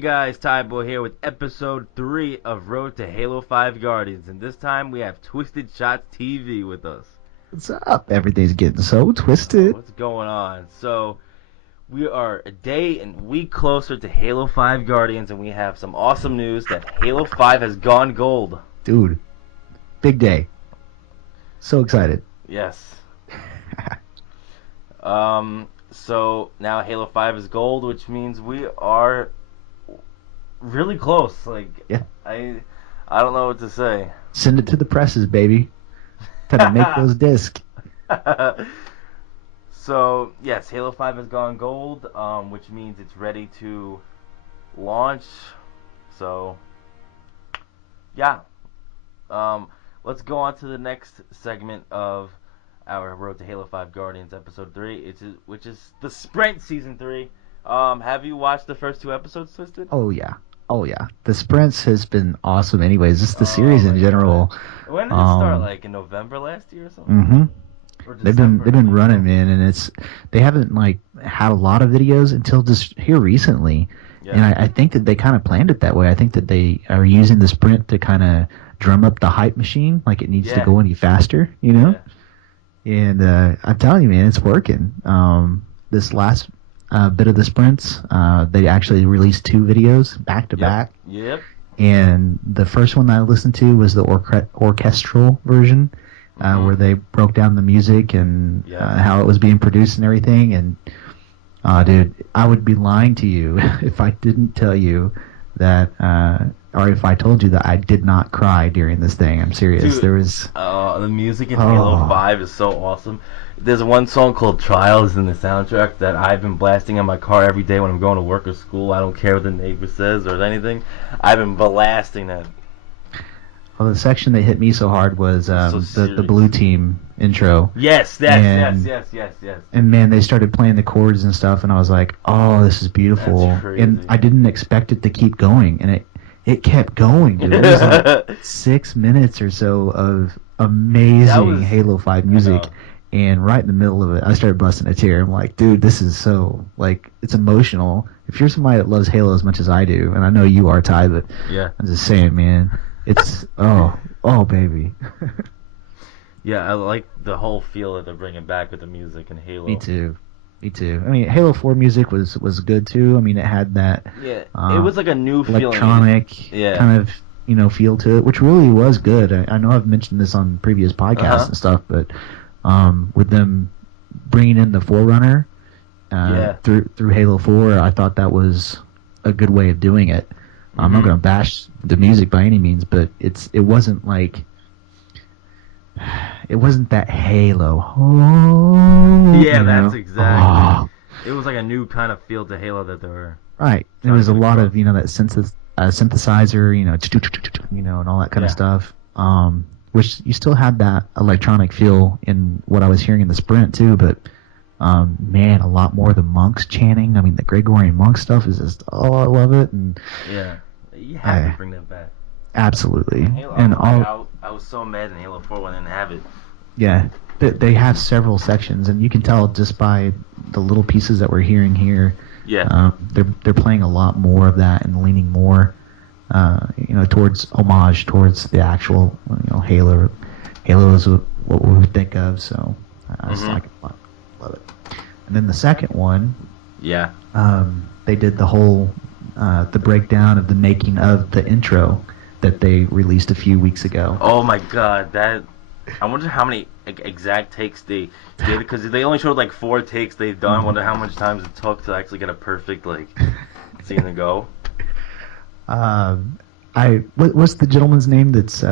guys, Tyboy here with episode 3 of Road to Halo 5 Guardians, and this time we have Twisted Shots TV with us. What's up? Everything's getting so twisted. What's going on? So, we are a day and week closer to Halo 5 Guardians, and we have some awesome news that Halo 5 has gone gold. Dude, big day. So excited. Yes. So now Halo 5 is gold, which means we are really close. Yeah. I don't know what to say. Send it to the presses, baby. Time to make those discs. So, yes, Halo 5 has gone gold, which means it's ready to launch. So, yeah. Let's go on to the next segment of our Road to Halo 5 Guardians episode 3, which is the Sprint season 3. Have you watched the first 2 episodes, Twisted? Oh yeah. The sprints has been awesome anyways. Just the series in general. God. When did it start? Like in November last year or something? Mm-hmm. Or They've been running, man, and they haven't had a lot of videos until just here recently. Yeah. And I think that they kind of planned it that way. I think that they are using the sprint to kind of drum up the hype machine, like it needs to go any faster, you know? Yeah. And I'm telling you, man, it's working. This last bit of the sprints, they actually released 2 videos back to back. Yep. And the first one that I listened to was the orchestral version, where they broke down the music and how it was being produced and everything. And, dude, I would be lying to you if I didn't tell you that, or if I told you that I did not cry during this thing. I'm serious. Dude, there was the music in Halo 5 is so awesome. There's one song called Trials in the soundtrack that I've been blasting in my car every day when I'm going to work or school. I don't care what the neighbor says or anything. I've been blasting that. Well, the section that hit me so hard was the Blue Team intro. Yes. And man, they started playing the chords and stuff, and I was like, oh, this is beautiful. That's crazy. And I didn't expect it to keep going, and it kept going, dude. It was like 6 minutes or so of amazing Halo 5 music. And right in the middle of it, I started busting a tear. I'm like, dude, this is so, it's emotional. If you're somebody that loves Halo as much as I do, and I know you are, Ty, but I'm just saying, man, it's, oh, baby. Yeah, I like the whole feel that they're bringing back with the music in Halo. Me too. I mean, Halo 4 music was good, too. I mean, it had that... Yeah, it was like a new electronic kind of, feel to it, which really was good. I know I've mentioned this on previous podcasts and stuff, but... with them bringing in the Forerunner through Halo 4, I thought that was a good way of doing it. I'm not going to bash the music by any means, but it wasn't that Halo. That's exactly. It was like a new kind of feel to Halo that they were. Right. There was a lot of that synthesizer, and all that kind of stuff. Which you still had that electronic feel in what I was hearing in the sprint too, but man, a lot more of the monks chanting. I mean, the Gregorian monk stuff is just, I love it. And you have to bring that back. Absolutely. I was so mad in Halo 4 when I didn't have it. Yeah, they have several sections, and you can tell just by the little pieces that we're hearing here. Yeah. They're playing a lot more of that and leaning more. Towards homage towards the actual, Halo. Halo is what we would think of, so I just like it a lot. Love it. And then the second one, they did the whole, the breakdown of the making of the intro that they released a few weeks ago. Oh my god, I wonder how many exact takes they did, because they only showed 4 takes they've done. I wonder how much time it took to actually get a perfect, scene to go. What's the gentleman's name that's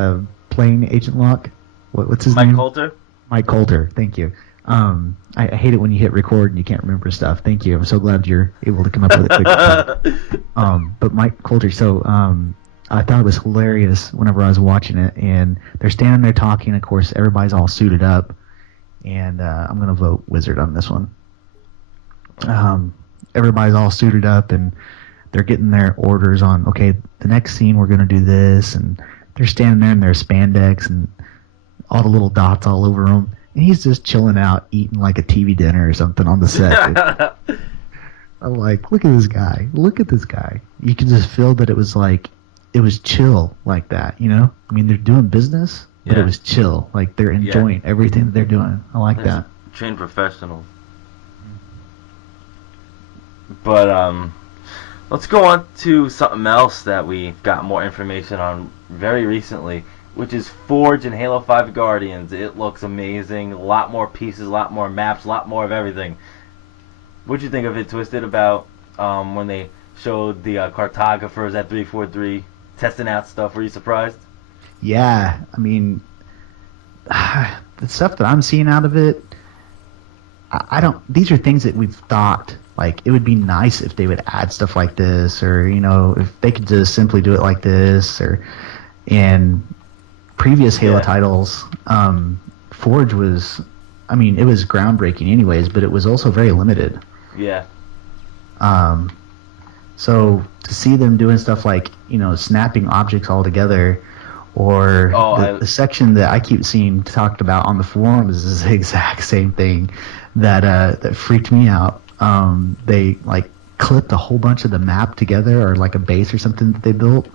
playing Agent Locke? What's his name? Mike Coulter? Mike Coulter, thank you. I hate it when you hit record and you can't remember stuff. Thank you. I'm so glad you're able to come up with it quick. But Mike Coulter, so I thought it was hilarious whenever I was watching it, and they're standing there talking. Of course, everybody's all suited up, and I'm going to vote Wizard on this one. Everybody's all suited up, and they're getting their orders on, okay, the next scene we're going to do this, and they're standing there in their spandex and all the little dots all over them, and he's just chilling out eating like a TV dinner or something on the set. I'm like, look at this guy. Look at this guy. You can just feel that it was like, it was chill like that, you know? I mean, they're doing business, but it Yeah. was chill. Like, they're Yeah. enjoying everything that they're doing. I like There's that. trained professionals. But let's go on to something else that we got more information on very recently, which is Forge and Halo 5 Guardians. It looks amazing. A lot more pieces, a lot more maps, a lot more of everything. What'd you think of it, Twisted, about when they showed the cartographers at 343 testing out stuff? Were you surprised? Yeah, I mean, the stuff that I'm seeing out of it, I don't. These are things that we've thought like it would be nice if they would add stuff like this, or you know, if they could just simply do it like this, or in previous Halo titles, Forge was, I mean, it was groundbreaking anyways, but it was also very limited. Yeah. So to see them doing stuff like, you know, snapping objects all together, or the section that I keep seeing talked about on the forums is the exact same thing that freaked me out. They like clipped a whole bunch of the map together, or like a base or something that they built,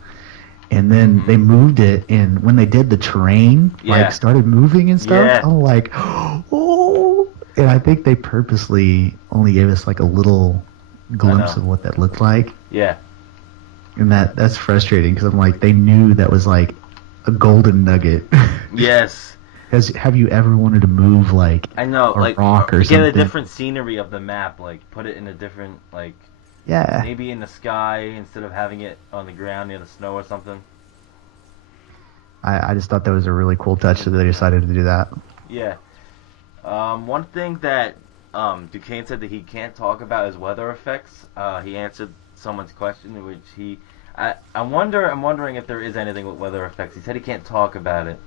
and then they moved it. And when they did, the terrain like started moving and stuff. I'm like, oh! And I think they purposely only gave us like a little glimpse of what that looked like. Yeah. And that's frustrating because I'm like, they knew that was like a golden nugget. Yes. Have you ever wanted to move like I know, a like rock or get something? a different scenery of the map, like put it in a different, like maybe in the sky instead of having it on the ground near the snow or something. I just thought that was a really cool touch that they decided to do that. Yeah. One thing that Duquesne said that he can't talk about is weather effects. He answered someone's question, in which I'm wondering if there is anything with weather effects. He said he can't talk about it.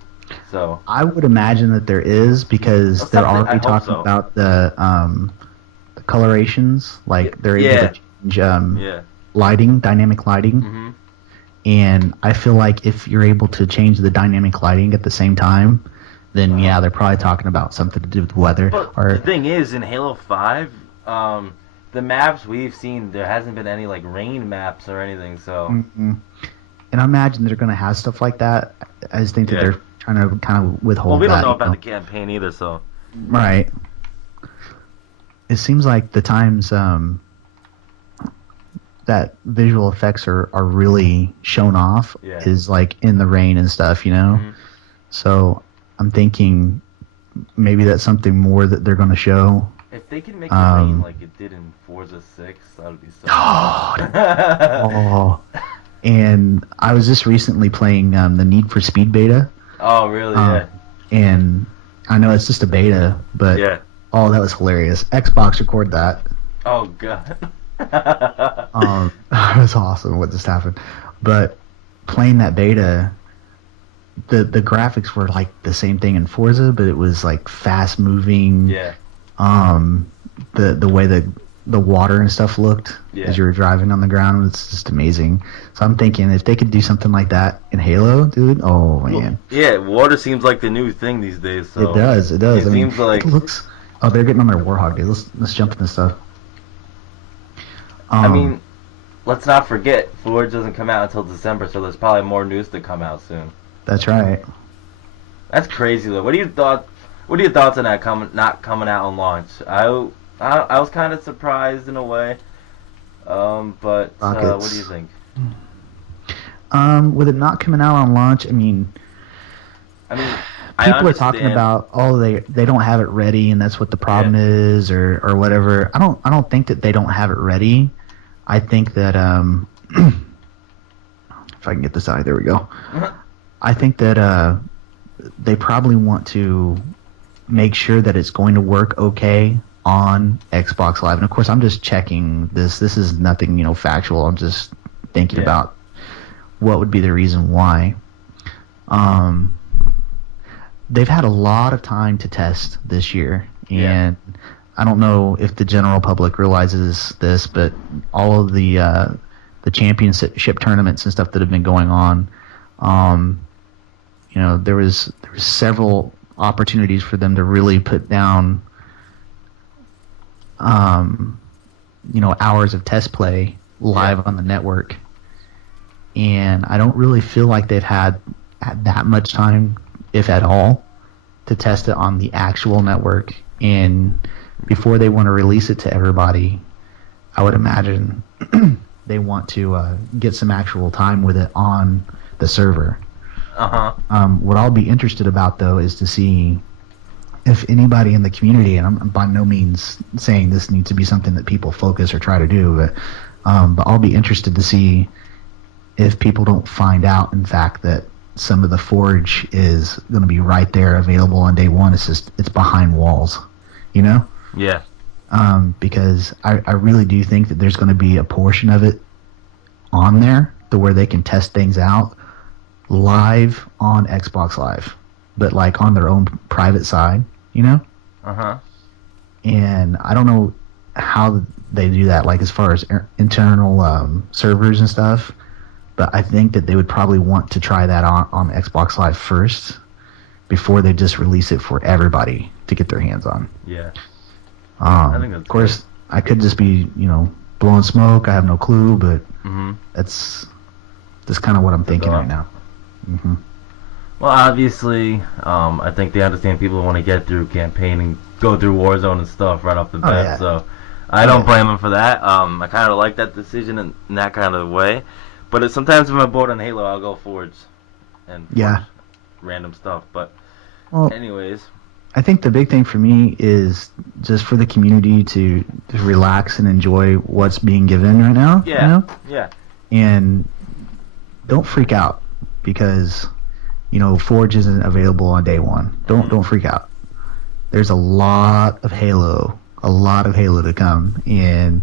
So I would imagine that there is, because they're already talking about the colorations, like they're able to change lighting, dynamic lighting. Mm-hmm. And I feel like if you're able to change the dynamic lighting at the same time, then they're probably talking about something to do with weather. But the thing is, in Halo 5, the maps we've seen, there hasn't been any like rain maps or anything. So, and I imagine they're going to have stuff like that. I just think that they're trying to kind of withhold. Well, we don't that, know about the campaign either, so right. It seems like the times that visual effects are really shown off is like in the rain and stuff, you know. Mm-hmm. So I'm thinking maybe that's something more that they're going to show. If they can make it rain like it did in Forza 6, that would be so oh. And I was just recently playing the Need for Speed beta. Oh, really? Yeah. And I know it's just a beta, but oh, that was hilarious. Xbox recorded that. Oh, God. That was awesome what just happened. But playing that beta, the graphics were like the same thing in Forza, but it was like fast moving. Yeah. The way the water and stuff looked as you were driving on the ground was just amazing. So I'm thinking if they could do something like that in Halo, dude, oh man. Yeah, water seems like the new thing these days. So it does. It seems like it looks. Oh, they're getting on their Warhog, dude. Let's jump into stuff. I mean, let's not forget, Forge doesn't come out until December, so there's probably more news to come out soon. That's right. That's crazy, though. What are your thoughts on that not coming out on launch? I was kind of surprised in a way, but what do you think? With it not coming out on launch, I mean, people are talking about they don't have it ready, and that's what the problem is, or whatever. I don't think that they don't have it ready. I think that if I can get this out, there we go. I think that they probably want to make sure that it's going to work okay on Xbox Live. And of course, I'm just checking this. This is nothing, factual. I'm just thinking about what would be the reason why. They've had a lot of time to test this year, and I don't know if the general public realizes this, but all of the championship tournaments and stuff that have been going on, there was several opportunities for them to really put down hours of test play live on the network, and I don't really feel like they've had that much time, if at all, to test it on the actual network. And before they want to release it to everybody, I would imagine they want to get some actual time with it on the server. What I'll be interested about, though, is to see if anybody in the community, and I'm by no means saying this needs to be something that people focus or try to do, but I'll be interested to see if people don't find out, in fact, that some of the Forge is going to be right there available on day one. It's behind walls, Yeah. Because I really do think that there's going to be a portion of it on there to where they can test things out live on Xbox Live, but like on their own private side, And I don't know how they do that, like as far as internal servers and stuff, but I think that they would probably want to try that on Xbox Live first before they just release it for everybody to get their hands on. Yeah. I think that's of course, good. I could just be, blowing smoke. I have no clue, but that's kind of what I'm thinking right now. Mm-hmm. Well, obviously, I think they understand people want to get through campaign and go through Warzone and stuff right off the bat, so I don't blame them for that. I kind of like that decision in that kind of way. But sometimes when I'm bored on Halo, I'll go Forge and random stuff. But anyways, I think the big thing for me is just for the community to relax and enjoy what's being given right now. Yeah. Yeah. And don't freak out because Forge isn't available on day one. Don't freak out. There's a lot of Halo to come, and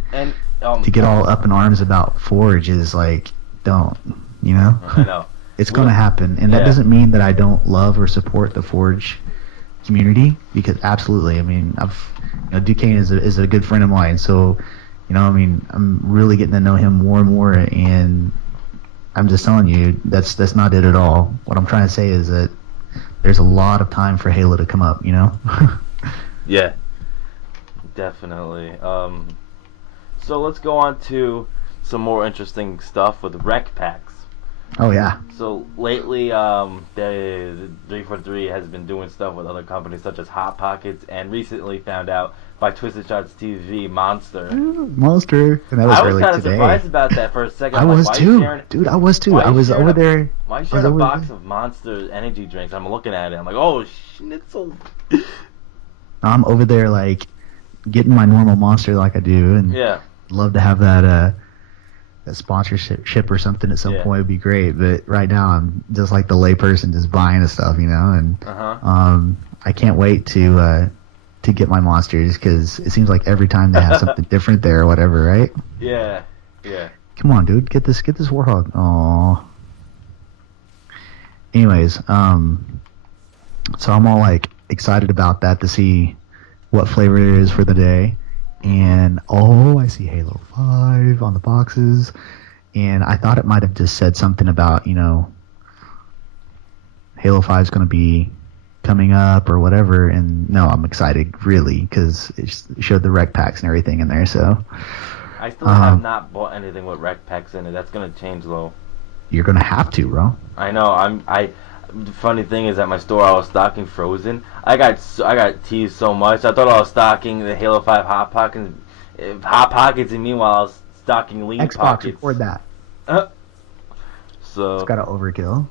to get all up in arms about Forge is like, don't, I know. It's going to happen, and that doesn't mean that I don't love or support the Forge community, because absolutely, I mean, Duquesne is a good friend of mine, so, I'm really getting to know him more and more, and I'm just telling you, that's not it at all. What I'm trying to say is that there's a lot of time for Halo to come up, Yeah, definitely. So let's go on to some more interesting stuff with rec packs. Oh yeah. So lately, the 343 has been doing stuff with other companies such as Hot Pockets, and recently found out by Twizted TV Monster. Monster, and that was I was kind of surprised about that for a second. I was too, dude. I was too. I was over there. Why sharing a box of Monster energy drinks? I'm looking at it. I'm like, oh, schnitzel. I'm over there like getting my normal Monster like I do, and love to have that sponsorship or something at some point would be great. But right now I'm just like the layperson just buying the stuff, and I can't wait to get my Monsters, because it seems like every time they have something different there or whatever, right? Yeah. Come on, dude, get this Warthog. Aww. Anyways, so I'm all like excited about that to see what flavor it is for the day. And I see Halo 5 on the boxes, and I thought it might have just said something about, Halo 5 is going to be coming up or whatever, and no, I'm excited really, because it showed the rec packs and everything in there. So I still have not bought anything with rec packs in it. That's going to change though. You're going to have to, bro. I know. The funny thing is, at my store I was stocking Frozen. I got teased so much. I thought I was stocking the Halo 5 Hot Pockets, and meanwhile I was stocking Lean Xbox Pockets. Record that. So it's got an overkill.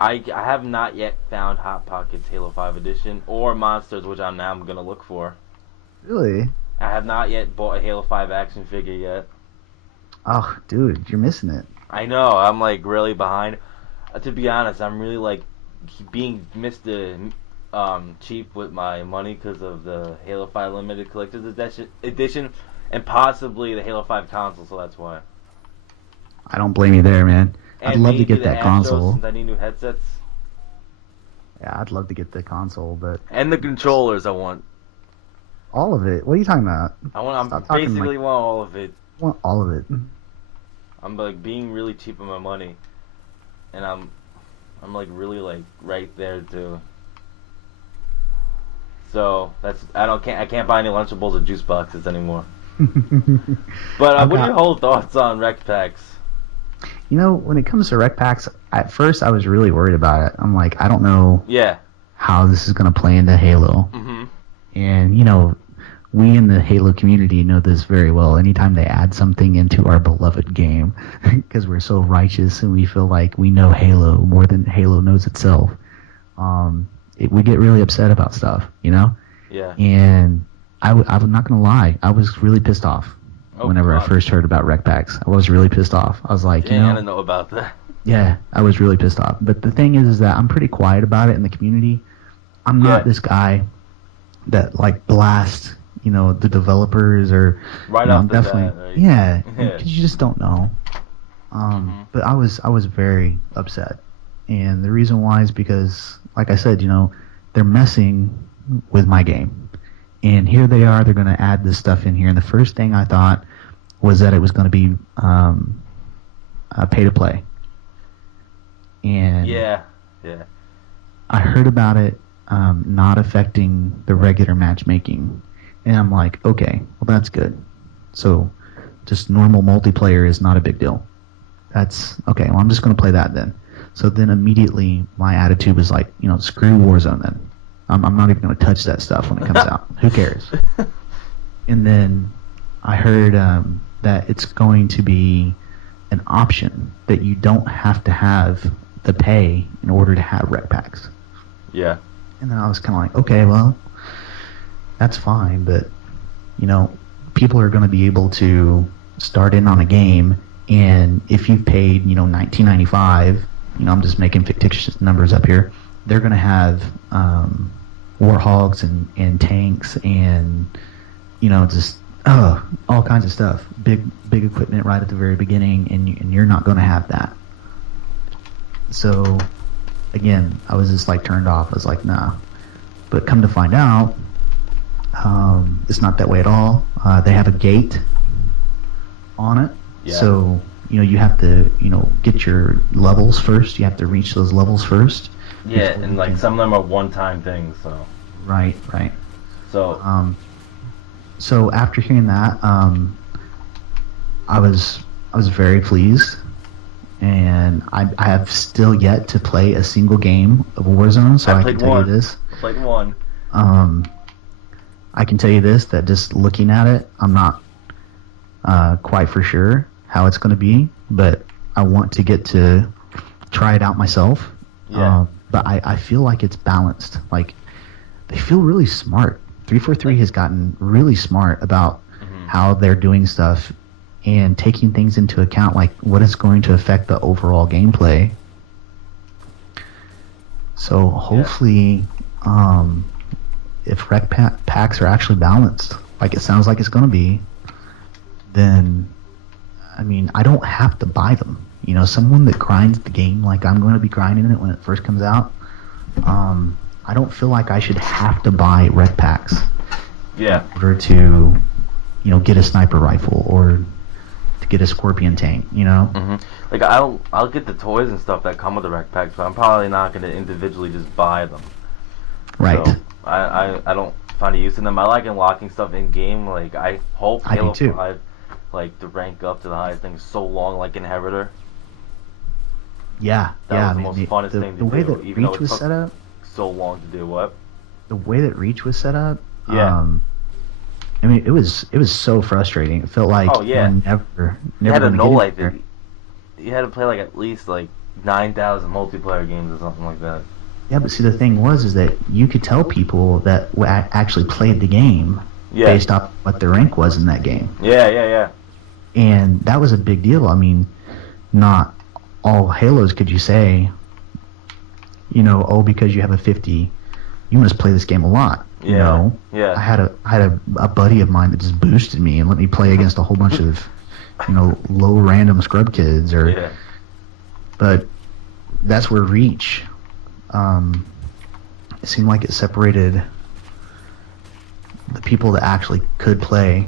I have not yet found Hot Pockets Halo 5 Edition or Monsters, which I'm going to look for. Really? I have not yet bought a Halo 5 action figure yet. Oh, dude, you're missing it. I know. I'm like really behind. To be honest, I'm really like being Mr. Cheap with my money because of the Halo 5 Limited Collector's Edition and possibly the Halo 5 console, so that's why. I don't blame you there, man. And I'd love to get that console. Since I need new headsets. Yeah, I'd love to get the console, but... And the controllers I want. All of it? What are you talking about? I basically want all of it. I want all of it. I'm like being really cheap with my money. And I'm like really like right there too. So I can't buy any Lunchables or juice boxes anymore. But what are your whole thoughts on rec packs? You know, when it comes to rec packs, at first I was really worried about it. I'm like, I don't know how this is going to play into Halo. Mm-hmm. And, you know, we in the Halo community know this very well. Anytime they add something into our beloved game, because we're so righteous and we feel like we know Halo more than Halo knows itself, we get really upset about stuff, you know? Yeah. And I'm not going to lie, I was really pissed off whenever I first heard about rec packs. I was really pissed off. I was like, I didn't know about that. Yeah, I was really pissed off. But the thing is that I'm pretty quiet about it in the community. I'm not this guy that, like, blasts, you know, the developers or... Right off the bat, right? Yeah, because you just don't know. But I was very upset. And the reason why is because, like I said, you know, they're messing with my game. And here they are, they're going to add this stuff in here. And the first thing I thought was that it was going to be pay to play. And I heard about it not affecting the regular matchmaking. And I'm like, okay, well, that's good. So just normal multiplayer is not a big deal. That's okay, well, I'm just going to play that then. So then immediately my attitude was like, you know, screw Warzone then. I'm not even going to touch that stuff when it comes out. Who cares? And then I heard that it's going to be an option that you don't have to have the pay in order to have rec packs. Yeah. And then I was kind of like, okay, well, that's fine, but, you know, people are going to be able to start in on a game, and if you've paid, you know, $19.95, you know, I'm just making fictitious numbers up here, they're going to have warhogs and tanks and, you know, just all kinds of stuff. Big equipment right at the very beginning, and you're not going to have that. So, again, I was just like turned off. I was like, nah. But come to find out, it's not that way at all. They have a gate on it. Yeah. So, you know, you have to, you know, get your levels first. You have to reach those levels first. Yeah, and like some of them are one-time things, so. Right. So. So after hearing that, I was very pleased, and I have still yet to play a single game of Warzone. So I can tell you this. Played one. I can tell you this, that just looking at it, I'm not quite for sure how it's going to be, but I want to get to try it out myself. Yeah. But I feel like it's balanced. Like, they feel really smart. 343 has gotten really smart about how they're doing stuff and taking things into account, like what is going to affect the overall gameplay. So hopefully, if rec packs are actually balanced, like it sounds like it's going to be, then, I mean, I don't have to buy them. You know, someone that grinds the game like I'm going to be grinding it when it first comes out, I don't feel like I should have to buy rec packs in order to, you know, get a sniper rifle or to get a scorpion tank, you know? Like, I'll get the toys and stuff that come with the rec packs, but I'm probably not going to individually just buy them. Right. So I don't find a use in them. I like unlocking stuff in game. Like, I hope Halo 5, like, to rank up to the highest thing so long, like Inheritor. Yeah, that was the most funnest thing to do. The way that Reach was set up, so long to do what? The way that Reach was set up, I mean, it was so frustrating. It felt like you never had to know, like, you had to play like at least like 9,000 multiplayer games or something like that. Yeah, but see, the thing is that you could tell people that actually played the game based off what their rank was in that game. Yeah. And that was a big deal. I mean, not all Halos could you say, you know, because you have a 50, you must play this game a lot. You know? Yeah. I had a buddy of mine that just boosted me and let me play against a whole bunch of, you know, low random scrub kids but that's where Reach, it seemed like it separated the people that actually could play,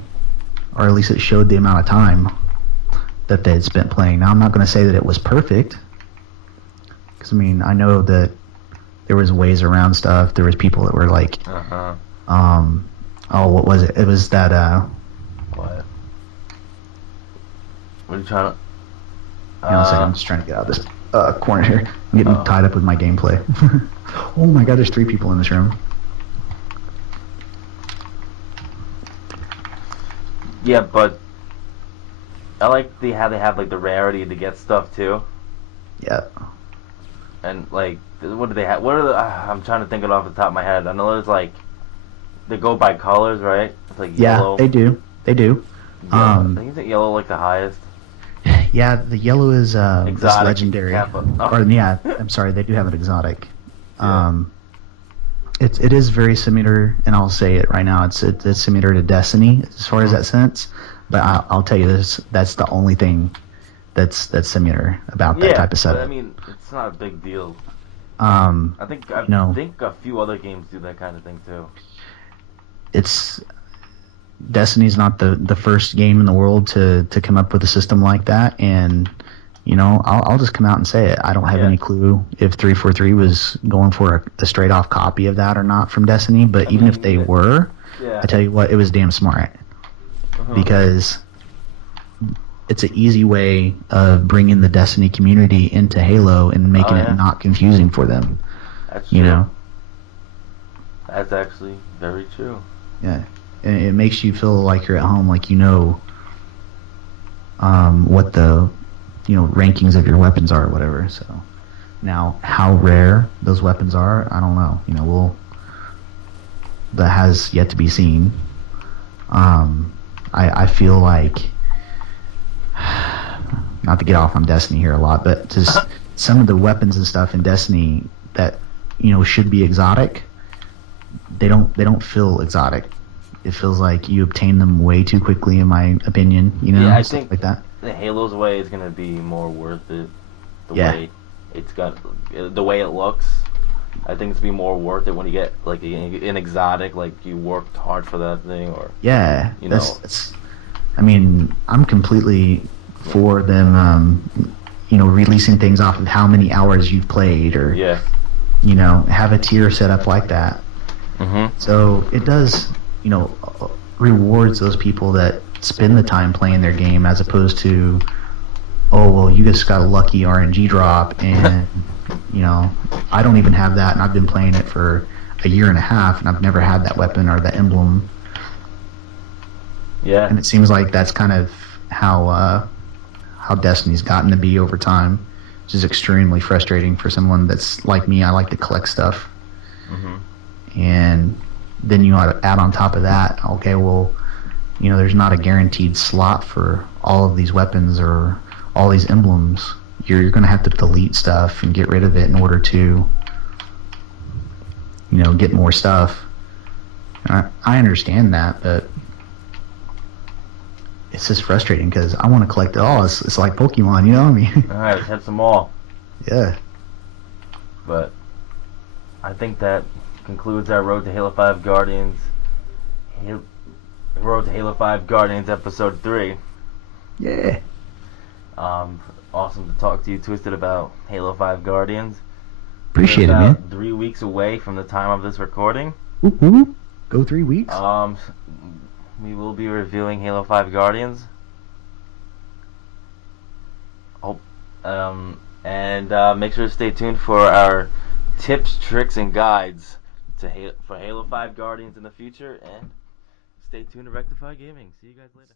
or at least it showed the amount of time that they had spent playing. Now, I'm not going to say that it was perfect, because, I mean, I know that there was ways around stuff. There was people that were like, what was it? It was that, What are you trying to? Hang on a second, I'm just trying to get out of this corner here. I'm getting tied up with my gameplay. Oh my god, there's 3 people in this room. Yeah, but I like how they have like the rarity to get stuff too. Yeah. And like, what do they have? What are the? I'm trying to think it off the top of my head. I know there's like they go by colors, right? It's like yellow. Yeah, they do. They do. I think it's yellow like the highest. Yeah, the yellow is this legendary. Or yeah, I'm sorry, they do have an exotic. Yeah. It is very similar, and I'll say it right now. It's similar to Destiny as far as that sense. But I'll tell you this: that's the only thing that's similar about that type of setup. But I mean, it's not a big deal. I think a few other games do that kind of thing too. It's Destiny's not the first game in the world to come up with a system like that, and I'll just come out and say it. I don't have any clue if 343 was going for a straight off copy of that or not from Destiny, but even if they were, I tell you what, it was damn smart because it's an easy way of bringing the Destiny community into Halo and making it not confusing for them. That's true. That's actually very true. Yeah. And it makes you feel like you're at home, like what the rankings of your weapons are or whatever. So now how rare those weapons are, I don't know. That has yet to be seen. I feel like, not to get off on Destiny here a lot, but just some of the weapons and stuff in Destiny that should be exotic, they don't feel exotic. It feels like you obtain them way too quickly, in my opinion. I stuff think like that. The Halo's way is gonna be more worth it. Way it's got, the way it looks, I think it's gonna be more worth it when you get like an exotic, like you worked hard for that thing, or that's I mean, I'm completely for them, releasing things off of how many hours you've played, or have a tier set up like that. So it does, rewards those people that spend the time playing their game, as opposed to, oh well, you just got a lucky RNG drop, and I don't even have that, and I've been playing it for a year and a half, and I've never had that weapon or the emblem. Yeah. And it seems like that's kind of how Destiny's gotten to be over time, which is extremely frustrating for someone that's like me. I like to collect stuff. And then you add on top of that, okay, well, there's not a guaranteed slot for all of these weapons or all these emblems. You're going to have to delete stuff and get rid of it in order to, get more stuff. I understand that, but it's just frustrating because I want to collect it all. It's like Pokemon, you know what I mean? Alright, let's hit them all. Yeah. But I think that concludes our Road to Halo 5 Guardians. Road to Halo 5 Guardians Episode 3. Yeah. Awesome to talk to you, Twizted, about Halo 5 Guardians. Appreciate it, man. 3 weeks away from the time of this recording. Woo-hoo. Go 3 weeks. We will be reviewing Halo 5 Guardians. And make sure to stay tuned for our tips, tricks, and guides for Halo 5 Guardians in the future. And stay tuned to Rectify Gaming. See you guys later.